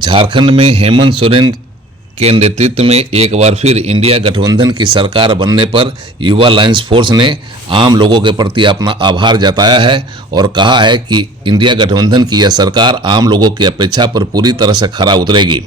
झारखंड में हेमंत सोरेन के नेतृत्व में एक बार फिर इंडिया गठबंधन की सरकार बनने पर युवा लायंस फोर्स ने आम लोगों के प्रति अपना आभार जताया है और कहा है कि इंडिया गठबंधन की यह सरकार आम लोगों की अपेक्षा पर पूरी तरह से खरा उतरेगी।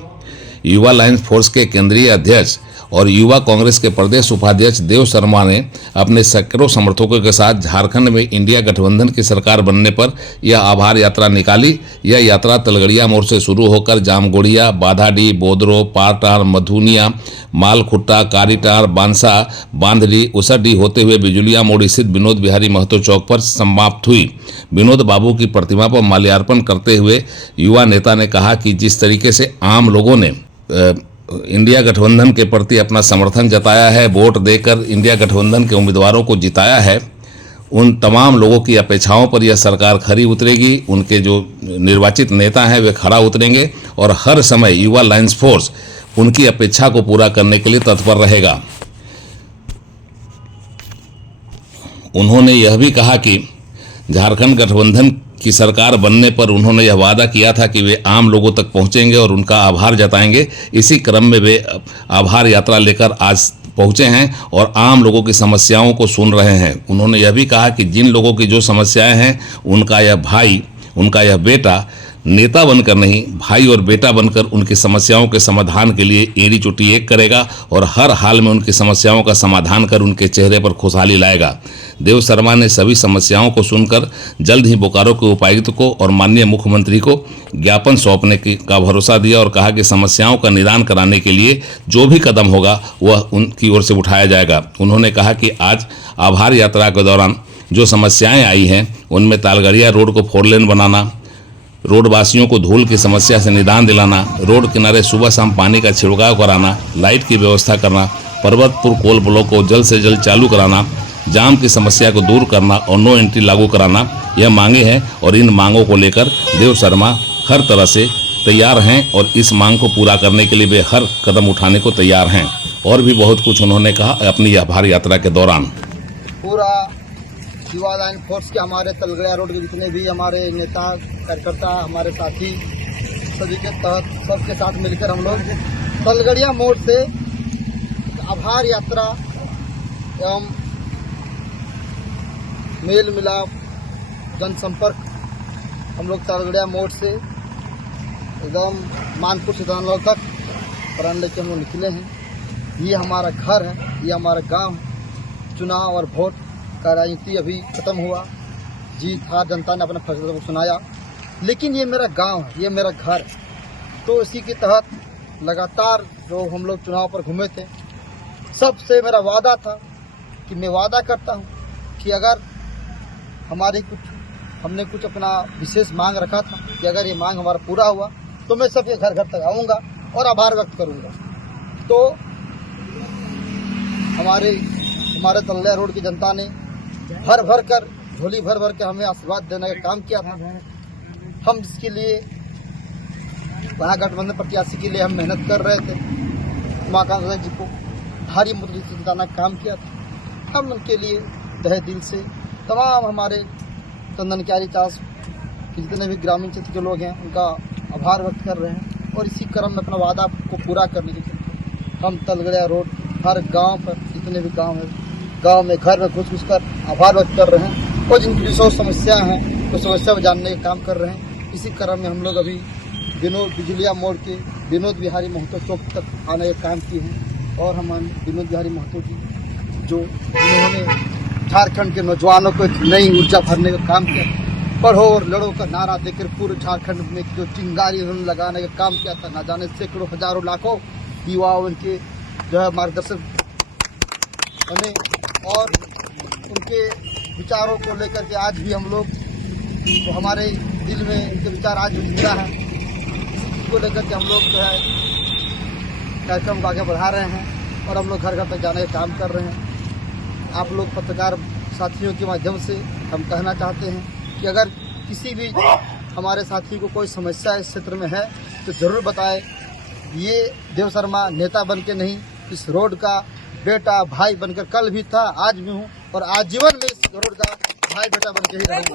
युवा लायंस फोर्स के केंद्रीय अध्यक्ष और युवा कांग्रेस के प्रदेश उपाध्यक्ष देव शर्मा ने अपने सैकड़ों समर्थकों के साथ झारखंड में इंडिया गठबंधन की सरकार बनने पर यह आभार यात्रा निकाली। यह यात्रा तलगड़िया मोड़ से शुरू होकर जामगोड़िया, बाधाडीह, बोदरो, पारटार, मधुनिया, मालखुट्टा, कारीटार, बांसा, बांधडी, उसरडीह होते हुए बिजुलिया मोड़ स्थित विनोद बिहारी महतो चौक पर समाप्त हुई। विनोद बाबू की प्रतिमा पर माल्यार्पण करते हुए युवा नेता ने कहा कि जिस तरीके से आम लोगों ने इंडिया गठबंधन के प्रति अपना समर्थन जताया है, वोट देकर इंडिया गठबंधन के उम्मीदवारों को जिताया है, उन तमाम लोगों की अपेक्षाओं पर यह सरकार खरी उतरेगी। उनके जो निर्वाचित नेता हैं वे खरा उतरेंगे और हर समय युवा लायंस फोर्स उनकी अपेक्षा को पूरा करने के लिए तत्पर रहेगा। उन्होंने यह भी कहा कि झारखंड गठबंधन की सरकार बनने पर उन्होंने यह वादा किया था कि वे आम लोगों तक पहुंचेंगे और उनका आभार जताएंगे। इसी क्रम में वे आभार यात्रा लेकर आज पहुंचे हैं और आम लोगों की समस्याओं को सुन रहे हैं। उन्होंने यह भी कहा कि जिन लोगों की जो समस्याएं हैं उनका यह भाई, उनका यह बेटा नेता बनकर नहीं, भाई और बेटा बनकर उनकी समस्याओं के समाधान के लिए एड़ी चोटी एक करेगा और हर हाल में उनकी समस्याओं का समाधान कर उनके चेहरे पर खुशहाली लाएगा। देव शर्मा ने सभी समस्याओं को सुनकर जल्द ही बोकारो के उपायुक्त को और माननीय मुख्यमंत्री को ज्ञापन सौंपने का भरोसा दिया और कहा कि समस्याओं का निदान कराने के लिए जो भी कदम होगा वह उनकी ओर से उठाया जाएगा। उन्होंने कहा कि आज आभार यात्रा के दौरान जो समस्याएं आई हैं उनमें तालगड़िया रोड को 4 लेन बनाना, रोड वासियों को धूल की समस्या से निदान दिलाना, रोड किनारे सुबह शाम पानी का छिड़काव कराना, लाइट की व्यवस्था करना, पर्वतपुर कोल ब्लॉक को जल्द से जल्द चालू कराना, जाम की समस्या को दूर करना और नो एंट्री लागू कराना, यह मांगे हैं और इन मांगों को लेकर देव शर्मा हर तरह से तैयार हैं और इस मांग को पूरा करने के लिए वे हर कदम उठाने को तैयार हैं। और भी बहुत कुछ उन्होंने कहा अपनी आभार यात्रा के दौरान। पूरा युवा लायंस फोर्स के हमारे तलगड़िया रोड के जितने भी हमारे नेता कार्यकर्ता, हमारे साथी, सभी के तहत सबके साथ मिलकर हम लोग तलगड़िया मोड़ से आभार यात्रा एवं मेल मिलाप जनसंपर्क हम लोग तलगड़िया मोड़ से एकदम मानपुर से दानलौर तक प्रण लेके हम लोग निकले हैं। ये हमारा घर है, ये हमारा गांव। चुनाव और वोट का राजनीति अभी खत्म हुआ, जीत हार जनता ने अपने फैसले को सुनाया, लेकिन ये मेरा गांव है, ये मेरा घर है। तो इसी के तहत लगातार जो हम लोग चुनाव पर घूमे थे, सबसे मेरा वादा था कि मैं वादा करता हूँ कि अगर हमने कुछ अपना विशेष मांग रखा था कि अगर ये मांग हमारा पूरा हुआ तो मैं सबके घर घर तक आऊँगा और आभार व्यक्त करूँगा। तो हमारे तलगड़िया रोड की जनता ने झोली भर भर कर हमें आशीर्वाद देने का काम किया था। हम इसके लिए वहाँ गठबंधन प्रत्याशी के लिए हम मेहनत कर रहे थे। उमाकांत जी को भारी मतों से जिताने का काम किया था। हम उनके लिए तहे दिल से तमाम हमारे चंदनक्यारी चास के जितने भी ग्रामीण क्षेत्र के लोग हैं उनका आभार व्यक्त कर रहे हैं। और इसी क्रम में अपना वादा को पूरा करने के लिए हम तलगड़िया रोड हर गांव पर जितने भी गांव है, गांव में घर में घुस कर आभार व्यक्त कर रहे हैं और जिनकी जो समस्या हैं तो समस्या को जानने का काम कर रहे हैं। इसी क्रम में हम लोग अभी बिजुलिया मोड़ के विनोद बिहारी महतो चौक तक आने का काम किए हैं। और हम विनोद बिहारी महतो जी जिन्होंने झारखंड के नौजवानों को एक नई ऊर्जा भरने का काम किया, पढ़ो और लड़ो का नारा देकर पूरे झारखंड में जो चिंगारी उन्होंने लगाने का काम किया था, न जाने सैकड़ों हजारों लाखों युवा उनके जो है मार्गदर्शन बने और उनके विचारों को लेकर के आज भी हम लोग तो हमारे दिल में उनके विचार आज भी जिंदा है। इसको लेकर के हम लोग जो है कार्यक्रम को आगे बढ़ा रहे हैं और हम लोग घर घर तक जाने का काम कर रहे हैं। आप लोग पत्रकार साथियों के माध्यम से हम कहना चाहते हैं कि अगर किसी भी हमारे साथी को कोई समस्या इस क्षेत्र में है तो ज़रूर बताएं। ये देव शर्मा नेता बन के नहीं, इस रोड का बेटा भाई बनकर कल भी था, आज भी हूँ और आजीवन में इस रोड का भाई बेटा बन के ही रहूँगा।